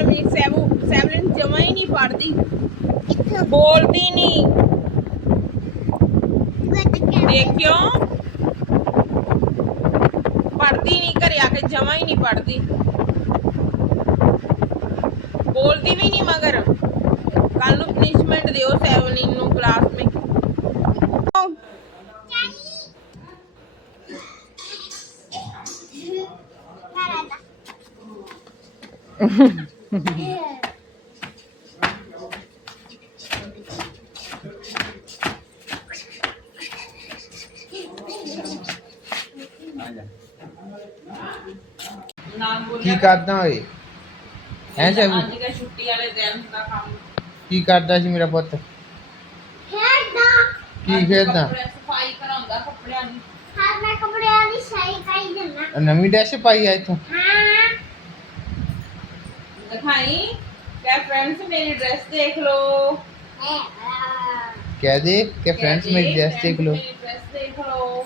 ਮਨਮੀਤ ਸੈਬੂ ਸੈਬਲਿਨ ਜਮਾ ਹੀ ਨਹੀਂ ਪੜਦੀ ਬੋਲਦੀ ਨਹੀਂ। ਦੇਖਿਓ। ਪੜਦੀ ਨਹੀਂ ਘਰੇ ਆ ਕੇ, ਜਮਾ ਹੀ ਨਹੀਂ ਪੜਦੀ ਬੋਲਦੀ ਵੀ ਨਹੀਂ ਮਗਰ। ਕੱਲ ਨੂੰ ਪਨਿਸ਼ਮੈਂਟ ਦਿਓ ਸੈਵਲਿਨ ਨੂੰ ਕਲਾਸ ਵਿੱਚ। ਨਾਲ ਕੀ ਕਰਦਾ ਓਏ? ਹੈਂ ਸੈਬੂ ਅੱਜ ਦਾ ਛੁੱਟੀ ਵਾਲੇ ਦਿਨ ਦਾ ਕੰਮ। ਕੀ ਕਰਦਾ ਸੀ ਮੇਰਾ ਪੁੱਤ? ਕੀ ਖੇਡਦਾ? ਕੱਪੜੇ ਸਫ਼ਾਈ ਕਰਾਉਂਦਾ ਕੱਪੜਿਆਂ ਦੀ। ਆਹ ਨਵੀਂ ਡੈਸ਼ ਪਾਈ ਆ ਇੱਥੋਂ? ਦਿਖਾਈ ਕਿਆ ਫਰੈਂਡਸ ਮੇਰੀ ਡਰੈਸ ਦੇਖ ਲਓ ਕਹਿ ਦੇ ਕਿ ਫਰੈਂਡਸ ਮੇਰੀ ਡੈਸ਼ ਦੇਖ ਲੋ ਮੇਰੀ ਡਰੈਸ ਦੇਖ ਲਓ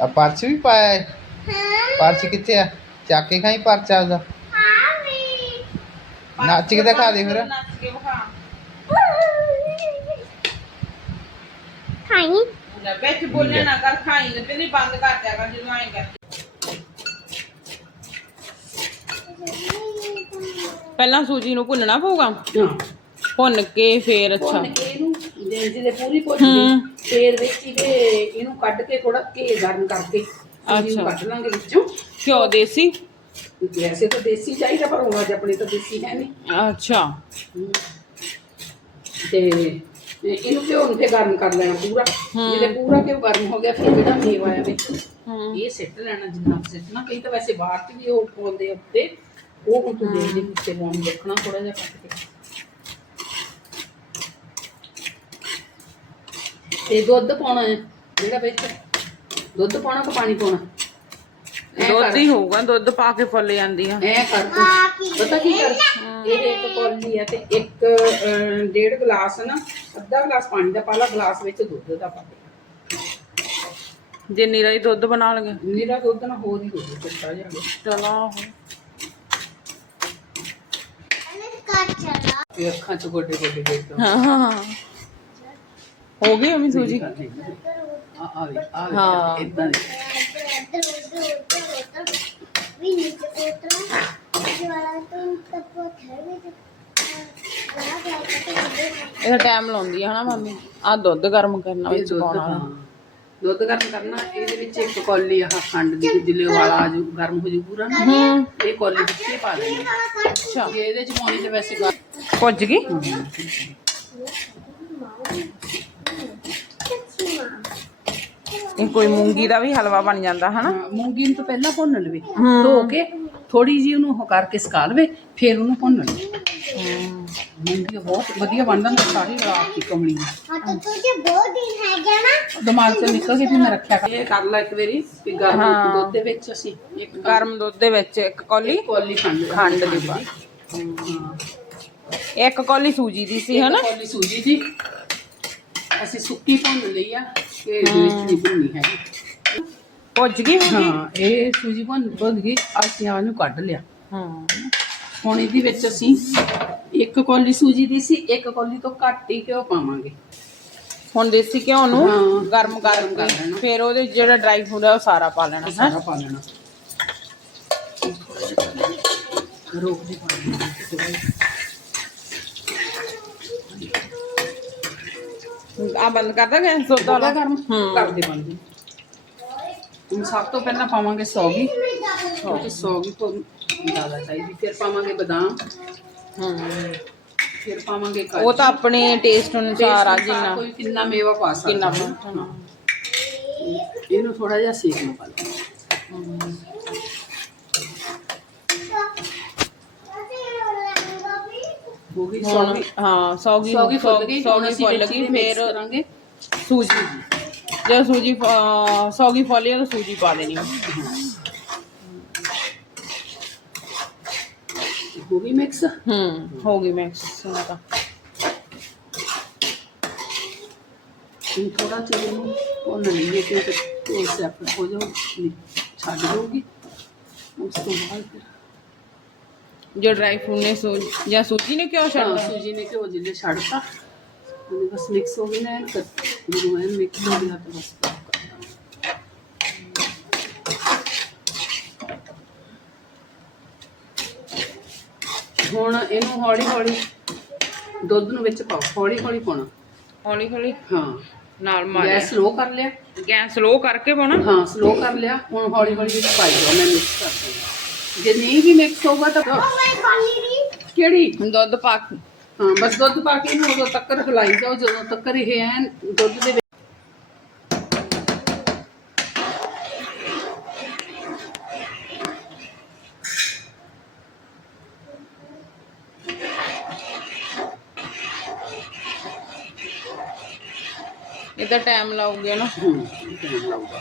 ਆ ਪਰਸ ਵੀ ਪਾਇਆ ਹੈ ਪਰਸ ਕਿੱਥੇ ਆ ਚੱਕ ਕੇ ਖਾਈ ਪਰਸ ਆਪਦਾ ਨੱਚ ਕੇ ਦਿਖਾ ਦੇ ਫਿਰ। ਨੱਚ ਕੇ ਵਿਖਾ ਲੈ ਵਿੱਚ ਬੋਲਣਾ ਨਾ ਕਰ ਖਾਈ ਤੇ ਪਹਿਲੇ ਬੰਦ ਕਰ ਦਿਆ ਕਰ ਜਦੋਂ ਆਏ ਕਰ ਪਹਿਲਾਂ ਸੂਜੀ ਨੂੰ ਭੁੰਨਣਾ ਪਊਗਾ? ਹਾਂ। ਭੁੰਨ ਕੇ ਫੇਰ ਅੱਛਾ। ਭੁੰਨ ਕੇ ਇਹਨੂੰ ਜੇ ਜਿਹਦੇ ਪੂਰੀ ਭੁੱਜ ਹੂੰ। ਗਈ ਫੇਰ ਵਿੱਚ ਹੀ ਤੇ ਇਹਨੂੰ ਕੱਢ ਕੇ ਥੋੜਾ ਘੇ ਗਰਮ ਕਰਕੇ ਸੂਜੀ ਨੂੰ ਅੱਛਾ। ਕੱਢ ਲਾਂਗੇ ਵਿੱਚੋਂ। ਘਿਓ ਦੇਸੀ? ਵੈਸੇ ਤਾਂ ਦੇਸੀ ਚਾਹੀਦਾ ਪਰ ਹੁਣ ਅੱਜ ਆਪਣੇ ਤਾਂ ਦੇਸੀ ਹੈ ਨਹੀਂ। ਅੱਛਾ। ਤੇ ਇਹਨੂੰ ਘਿਓ ਨੂੰ ਤੇ ਗਰਮ ਕਰ ਲੈਣਾ ਪੂਰਾ। ਜਦੋਂ ਪੂਰਾ ਘਿਓ ਗਰਮ ਹੋ ਗਿਆ ਫਿਰ ਜਿਹੜਾ ਮੇਵਾ ਆ ਵਿੱਚ ਹੂੰ। ਇਹ ਸਿੱਟ ਲੈਣਾ ਜਿੰਨਾ ਕੁ ਸਿੱਟਣਾ। ਕਈ ਤਾਂ ਵੈਸੇ ਬਾਹਰ ਚ ਵੀ ਉਹ ਪਾਉਂਦੇ ਆ ਉੱਤੇ। ਉਹ ਹੁਣ ਤੂੰ ਦੇਖ ਦੇ ਉੱਤੇ ਪਾਉਣ ਦੇਖਣਾ ਥੋੜਾ ਜਿਹਾ ਕੱਟ ਕੇ। ਤੇ ਦੁੱਧ ਪਾਉਣਾ ਹੈ ਜਿਹੜਾ ਵਿੱਚ। ਦੁੱਧ ਪਾਉਣਾ ਕਿ ਪਾਣੀ ਪਾਉਣਾ? ਐਂ ਦੁੱਧ ਕਰ। ਹੀ ਹੋਊਗਾ ਦੁੱਧ ਪਾ ਕੇ ਫੁੱਲ ਜਾਂਦੀ ਆ ਐ ਕਰ ਤੂੰ। ਪਤਾ ਕੀ ਕਰ? ਇਹ ਇੱਕ ਕੌਲੀ ਹੈ ਤੇ ਇੱਕ ਅਹ, ਡੇਢ ਗਲਾਸ ਨਾ ਅੱਧਾ ਗਲਾਸ ਪਾਣੀ ਦਾ ਪਾ ਲਾ ਗਲਾਸ ਵਿੱਚ ਦੁੱਧ ਦਾ ਪਾ ਦੇ। ਜੇ ਨੀਰਾ ਹੀ ਦੁੱਧ ਬਣਾ ਲਗੇ। ਨੀਰਾ ਦੁੱਧ ਨਾ ਹੋਰ ਹੀ ਦੁੱਧ ਚਿੱਟਾ ਜਿਹਾ। ਚਲੋ ਇਹ ਅੱਖਾਂ ਚ ਗੋਡੇ ਗੋਡੇ ਦੇਖਦਾ ਹਾਂ ਹਾਂ ਹਾਂ। ਹੋ ਗਈ ਅਮੀ ਸੂਜੀ? ਆ ਆ। ਵੇ ਆ ਵੇ ਹਾਂ। ਇਦਾਂ ਦੇ ਇਹਦਾ ਟਾਈਮ ਲਾਉਂਦੀ ਆ ਹਨਾ ਮੰਮੀ। ਆ ਦੁੱਧ ਗਰਮ ਕਰਨਾ ਇਹ ਵਿੱਚ ਦੁੱਧ ਪਾਉਣਾ। ਹਾਂ। ਦੁੱਧ ਗਰਮ ਕਰਨਾ ਇਹਦੇ ਵਿੱਚ ਇੱਕ ਕੌਲੀ ਆਹ ਖੰਡ ਦੀ ਜਿਲੇ ਵਾਲਾ ਆ ਜੂ ਗਰਮ ਹੋ ਜੂ ਪੂਰਾ ਨਾ। ਹੂੰ। ਇਹ ਕੌਲੀ ਵਿੱਚ ਹੀ ਪਾ ਦੇਣੀ। ਅੱਛਾ। ਜੇ ਇਹਦੇ ਚ ਪਾਉਣੀ ਤੇ ਵੈਸੇ ਗਾ- ਭੁੱਜ ਗਈ? ਇਹ ਕੋਈ ਮੂੰਗੀ ਦਾ ਵੀ ਹਲਵਾ ਬਣ ਜਾਂਦਾ ਹਨਾ? ਮੂੰਗੀ ਨੂੰ ਤਾਂ ਪਹਿਲਾਂ ਭੁੰਨ ਲਵੇ। ਧੋ ਕੇ ਥੋੜੀ ਜੀ ਉਹਨੂੰ ਉਹ ਕਰਕੇ ਸੁਕਾ ਲਵੇ ਫਿਰ ਉਹਨੂੰ ਭੁੰਨ ਲਵੇ। ਮੂੰਗੀ ਬਹੁਤ ਵਧੀਆ ਬਣ ਜਾਂਦਾ ਸਾਰੀ ਰਾਤ ਦੀ ਕਮਲੀ। ਦਿਮਾਗ ਤੋਂ ਨਿਕਲ ਕੇ ਵੀ ਮੈਂ ਰੱਖਿਆ ਕਰ ਇਹ ਕਰ ਲੈ ਇੱਕ ਵਾਰੀ ਕਿ ਗਰਮ। ਦੁੱਧ ਦੇ ਵਿੱਚ ਅਸੀਂ ਇੱਕ ਗਰਮ ਦੁੱਧ ਦੇ ਵਿੱਚ ਇੱਕ ਕੌਲੀ ਕੌਲੀ ਖੰਡ ਖੰਡ ਦੀ ਪਾ ਇੱਕ ਕੌਲੀ ਸੂਜੀ ਦੀ ਸੀ ਹਨਾ? ਕੌਲੀ ਸੂਜੀ ਦੀ। ਅਸੀਂ ਸੁੱਕੀ ਭੁੰਨ ਲਈ ਆ ਕਿ ਇਹਦੇ ਵਿੱਚ ਨਹੀਂ ਭੁੰਨੀ ਹੈਗੀ। ਭੁੱਜ ਗਈ ਹੋਊਗੀ ਹਾਂ ਇਹ ਸੂਜੀ ਭੁੰਨ ਭੁੰਨ ਗਈ ਅਸੀਂ ਆ ਨੂੰ ਕੱਢ ਲਿਆ। ਹਾਂ। ਹੁਣ ਇਹਦੇ ਵਿੱਚ ਅਸੀਂ ਇੱਕ ਕੌਲੀ ਸੂਜੀ ਦੀ ਸੀ ਇੱਕ ਕੌਲੀ ਤੋਂ ਘੱਟ ਹੀ ਘਿਓ ਪਾਵਾਂਗੇ। ਹੁਣ ਦੇਸੀ ਘਿਓ ਨੂੰ ਹਾਂ। ਗਰਮ ਕਰ ਗਰਮ ਕਰ ਲੈਣਾ। ਫਿਰ ਉਹਦੇ 'ਚ ਜਿਹੜਾ ਡਰਾਈ ਫਰੂਟ ਹੈ ਉਹ ਸਾਰਾ ਪਾ ਲੈਣਾ ਹੈ? ਸਾਰਾ ਪਾ ਲੈਣਾ। ਰੋਕ ਦੀ ਪਾ ਲੈਣਾ। ਆ ਬੰਦ ਕਰਦਾ ਗੈਸ ਦੁੱਧ ਦਾਦਾ ਵਾਲਾ? ਗਰਮ? ਹੂੰ। ਕਰ ਦੇ ਬੰਦ ਹੁਣ ਸਭ ਤੋਂ ਪਹਿਲਾਂ ਪਾਵਾਂਗੇ ਸੌਗੀ ਉਹ ਤੇ ਸੌਗੀ ਤੋਂ ਜ਼ਿਆਦਾ ਚਾਹੀਦੀ ਫਿਰ ਪਾਵਾਂਗੇ ਬਦਾਮ ਹੂੰ ਫਿਰ ਪਾਵਾਂਗੇ ਕਾਜੂ ਉਹ ਤਾਂ ਆਪਣੇ ਟੇਸਟ ਅਨੁਸਾਰ ਆ ਟੇਸਟ ਜਿੰਨਾ ਕੋਈ ਕਿੰਨਾ ਮੇਵਾ ਪਾ ਸਕਦਾ ਕਿੰਨਾ ਹੈ। ਪਾਉਣਾ। ਇਹਨੂੰ ਥੋੜਾ ਜਿਹਾ ਸੇਕਣਾ ਪਾ ਲਓ ਹੋ ਗਈ ਹੁਣ ਸੌਗੀ ਹਾਂ ਸੌਗੀ ਸੌਗੀ ਫੁੱਲ ਗਈ ਹੁਣ ਸੌਗੀ ਅਸੀਂ ਫੁੱਲ ਵਿੱਚ ਗਈ ਇਹਦੇ mix ਫਿਰ ਕਰਾਂਗੇ ਸੂਜੀ ਜੇ ਸੂਜੀ ਸੌਗੀ ਫੁੱਲ ਤਾਂ ਸੂਜੀ ਪਾ ਦੇਣੀ। ਹੋ ਗਈ ਮਿਕਸ ਹੂੰ ਹੋ ਗਈ ਮਿਕਸ ਹੁਣ ਤਾਂ। ਥੋੜਾ ਚਿਰ ਇਹਨੂੰ ਉਹ ਨਾ ਲਈਏ ਕਿਉਂਕਿ ਉਹ ਸੈਪ ਹੋ ਜਾਓ ਛੱਡ ਦੋਗੀ ਉਸ ਤੋਂ ਬਾਅਦ ਫਿਰ ਜੋ ਡਰਾਈ ਫਰੂਟ ਨੇ ਸੋ ਜਾਂ ਸੂਜੀ ਨੇ ਕਿਉਂ ਹਾਂ ਛੱਡਦਾ ਸੂਜੀ ਨੇ ਘਿਓ ਜਿੱਲੇ ਛੱਡਤਾ। ਉਹਨੇ ਬਸ ਮਿਕਸ ਹੋ ਗਈ ਨਾ ਜਦੋਂ ਇਹ ਮਿਕਸ ਹੋ ਗਿਆ ਤਾਂ ਬਸ। ਹੁਣ ਇਹਨੂੰ ਹੌਲੀ ਹੌਲੀ ਦੁੱਧ ਨੂੰ ਵਿੱਚ ਪਾਓ ਹੌਲੀ ਹੌਲੀ ਪਾਉਣਾ। ਹੌਲੀ ਹੌਲੀ? ਹਾਂ। ਨਾਲ ਮਾਰ ਗੈਸ ਸਲੋ ਕਰ ਲਿਆ। ਗੈਸ ਸਲੋ ਕਰਕੇ ਪਾਉਣਾ? ਹਾਂ ਸਲੋ ਕਰ ਲਿਆ। ਹੁਣ ਹੌਲੀ ਹੌਲੀ ਵਿੱਚ ਪਾਈ ਜਾਓ ਮੈਂ ਮਿਕਸ ਕਰ ਦਿੰਦਾ ਜੇ ਨਹੀਂ ਵੀ ਮਿਕਸ ਹੋਊਗਾ ਤਾਂ ਕਿਹੜੀ? ਦੁੱਧ ਪਾ ਕੇ। ਹਾਂ ਬਸ ਦੁੱਧ ਪਾ ਕੇ ਇਹਨੂੰ ਉਦੋਂ ਤੱਕ ਹਿਲਾਈ ਜਾਓ ਜਦੋਂ ਤੱਕ ਇਹ ਐਨ ਦੁੱਧ ਦੇ ਵਿੱਚ ਇਹਦਾ ਟਾਈਮ ਲਾਉਗੇ ਨਾ? ਹੂੰ ਟਾਈਮ ਲਾਊਗਾ।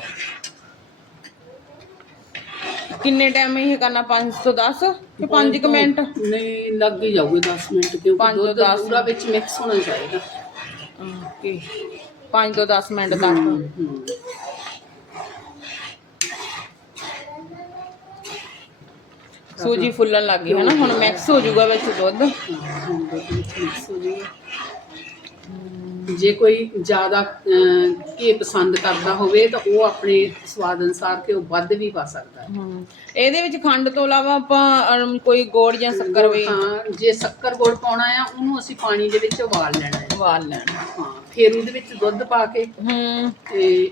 ਕਿੰਨੇ ਟਾਈਮ ਇਹ ਕਰਨਾ? 5 ਤੋਂ 10 ਕਿ 5 ਮਿੰਟ। ਨਹੀਂ ਲੱਗ ਹੀ ਜਾਊਗੇ 10 ਮਿੰਟ ਕਿਉਂਕਿ ਪੰਜ ਤੋਂ ਦੁੱਧ ਦਸ। ਪੂਰਾ ਵਿੱਚ ਮਿਕਸ ਹੋਣਾ ਚਾਹੀਦਾ। ਓਕੇ। 5 ਤੋਂ 10 ਮਿੰਟ ਤੱਕ। ਹੂੰ ਹੂੰ। ਸੂਜੀ ਫੁੱਲਣ ਲੱਗ ਗਈ ਹੈ ਨਾ ਹੁਣ ਮਿਕਸ ਹੋ ਜਾਊਗਾ ਵਿੱਚ ਦੁੱਧ। ਹਾਂ, ਹੁਣ ਦੁੱਧ ਵਿੱਚ ਮਿਕਸ ਹੋ ਜਾਊਗਾ। ਜੇ ਕੋਈ ਜ਼ਿਆਦਾ ਘੀ ਪਸੰਦ ਕਰਦਾ ਹੋਵੇ ਤਾਂ ਉਹ ਆਪਣੇ ਸਵਾਦ ਅਨੁਸਾਰ ਕਿ ਉਹ ਵੱਧ ਵੀ ਪਾ ਸਕਦਾ ਹੈ। ਇਹਦੇ ਵਿੱਚ ਖੰਡ ਤੋਂ ਇਲਾਵਾ ਆਪਾਂ ਅਮ, ਕੋਈ ਗੋੜ ਜਾਂ ਸ਼ੱਕਰ ਵੀ? ਹਾਂ ਜੇ ਸ਼ੱਕਰ ਗੁੜ ਪਾਉਣਾ ਆ ਉਹਨੂੰ ਅਸੀਂ ਪਾਣੀ ਦੇ ਵਿੱਚ ਉਬਾਲ ਲੈਣਾ ਹੈ। ਉਬਾਲ ਲੈਣਾ ਹਾਂ। ਫਿਰ ਉਹਦੇ ਵਿੱਚ ਦੁੱਧ ਪਾ ਕੇ ਹੂੰ ਤੇ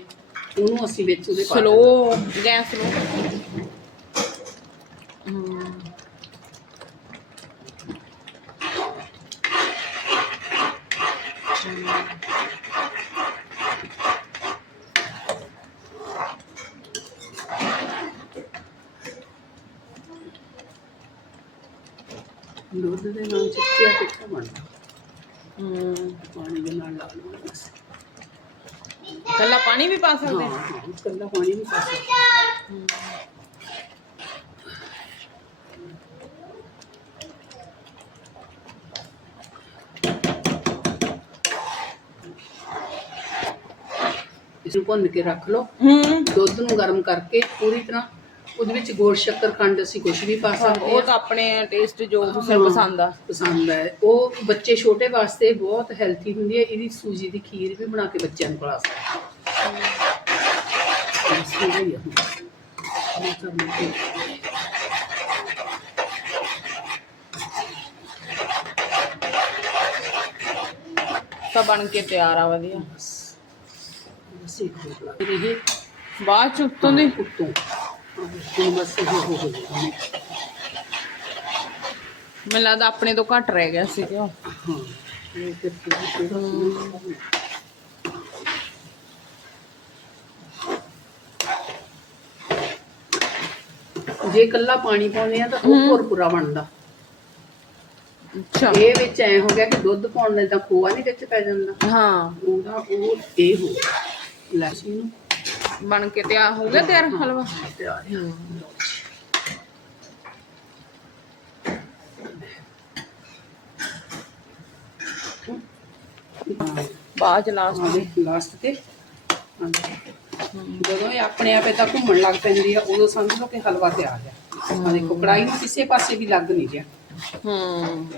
ਉਹਨੂੰ ਅਸੀਂ ਵਿੱਚ ਉਹਦੇ ਪਾ ਦੇਣਾ। ਸਲੋ ਗੈਸ ਸਲੋ ਦੁੱਧ ਦੇ ਨਾਲ ਚਿੱਟਿਆ ਪਿੱਠਾ ਬਣਦਾ ਹੂੰ ਪਾਣੀ ਦੇ ਨਾਲ ਲਾ ਲਓ ਬਸ ਕੱਲਾ ਪਾਣੀ ਵੀ ਪਾ ਸਕਦੇ ਹਾਂ ਹਾਂ ਕੱਲਾ ਪਾਣੀ ਨਹੀਂ ਪਾ ਸਕਦੇ ਇਸ ਨੂੰ ਭੁੰਨ ਕੇ ਰੱਖ ਲਓ। ਹੂੰ। ਦੁੱਧ ਨੂੰ ਗਰਮ ਕਰਕੇ ਪੂਰੀ ਤਰ੍ਹਾਂ ਉਹਦੇ ਵਿੱਚ ਗੋਲ ਸ਼ੱਕਰ ਖੰਡ ਅਸੀਂ ਕੁਝ ਵੀ ਪਾ ਸਕਦੇ ਉਹ ਹਾਂ। ਤਾਂ ਆਪਣੇ ਟੇਸਟ ਜੋ ਹਾਂ। ਪਸੰਦ ਆ। ਪਸੰਦ ਹੈ ਉਹ ਬੱਚੇ ਛੋਟੇ ਵਾਸਤੇ ਬਹੁਤ ਹੈਲਥੀ ਹੁੰਦੀ ਹੈ। ਇਹਦੀ ਸੂਜੀ ਦੀ ਖੀਰ ਵੀ ਬਣਾ ਕੇ ਬੱਚਿਆਂ ਨੂੰ ਖਿਲਾ ਸਕਦੇ ਹਾਂ? ਤਾਂ ਬਣ ਕੇ ਤਿਆਰ ਆ ਵਧੀਆ। ਫਿਰ ਇਹ ਬਾਅਦ ਚ ਉੱਤੋਂ ਦੀ ਉੱਤੋਂ ਹੁਣ ਬਸ ਇਹ ਹੋ ਹੋ ਜਾਏਗਾ ਮੈਨੂੰ ਲੱਗਦਾ ਆਪਣੇ ਤੋਂ ਘੱਟ ਰਹਿ ਗਿਆ ਸੀ ਕਿਉਂ ਹਾਂ ਇਹ ਜੇ ਇਕੱਲਾ ਪਾਣੀ ਪਾਉਂਦੇ ਆ ਤਾਂ ਉਹ ਹੋਰ ਪੂਰਾ ਬਣਦਾ। ਅੱਛਾ। ਇਹ ਵਿੱਚ ਐ ਹੋ ਗਿਆ ਕਿ ਦੁੱਧ ਪਾਉਣ ਨਾਲ ਤਾਂ ਖੋਆ ਨਹੀਂ ਵਿੱਚ ਪੈ ਜਾਂਦਾ। ਹਾਂ। ਉਹਦਾ ਉਹ ਇਹ ਹੋ ਲੱਸੀ ਨੂੰ ਬਣ ਕੇ ਤਿਆਰ ਹੋ ਗਿਆ ਤਿਆਰ ਹਲਵਾ? ਤਿਆਰ ਹੈ ਬਾਅਦ ਚ ਲਾਸਟ ਆਹ ਲਾਸਟ ਤੇ। ਹਾਂ। ਜਦੋਂ ਇਹ ਆਪਣੇ ਆਪੇ ਤਾਂ ਘੁੰਮਣ ਲੱਗ ਪੈਂਦੀ ਆ ਉਦੋਂ ਸਮਝ ਲਓ ਕਿ ਹਲਵਾ ਤਿਆਰ ਆ। ਆ ਦੇਖੋ ਕੜਾਈ ਨੂੰ ਕਿਸੇ ਪਾਸੇ ਵੀ ਲੱਗ ਨਹੀਂ ਰਿਹਾ। ਹੂੰ।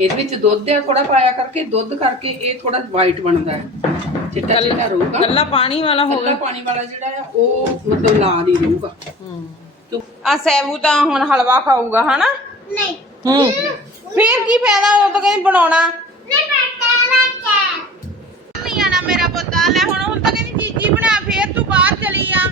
ਇਹਦੇ ਵਿੱਚ ਦੁੱਧ ਆ ਥੋੜਾ ਪਾਇਆ ਕਰਕੇ ਦੁੱਧ ਕਰਕੇ ਇਹ ਥੋੜਾ ਵਾਈਟ ਬਣਦਾ ਹੈ। ਕੱਲਾ ਪਾਣੀ ਵਾਲਾ ਹੋਵੇ। ਪਾਣੀ ਵਾਲਾ ਜਿਹੜਾ ਆ ਉਹ ਮਤਲਬ ਲਾਲ ਹੀ ਰਹੂਗਾ। ਹੂੰ। ਆ ਸੈਬੂ ਤਾਂ ਹੁਣ ਹਲਵਾ ਖਾਊਗਾ ਹਨਾ? ਨਹੀਂ। ਹੂੰ। ਫੇਰ ਕੀ ਫਾਇਦਾ ਉਹ ਤਾਂ ਕਹਿੰਦੀ ਬਣਾਉਣਾ। ਨਹੀਂ ਪਤਾ ਲੱਗਾ ਮੀਆਂ ਨਾ ਮੇਰਾ ਪੁੱਤ ਲੈ ਹੁਣ ਹੁਣ ਤਾਂ ਕਹਿੰਦੀ ਚੀਜੀ ਬਣਾ ਫੇਰ ਤੂੰ ਬਾਹਰ ਚਲੀ ਆ।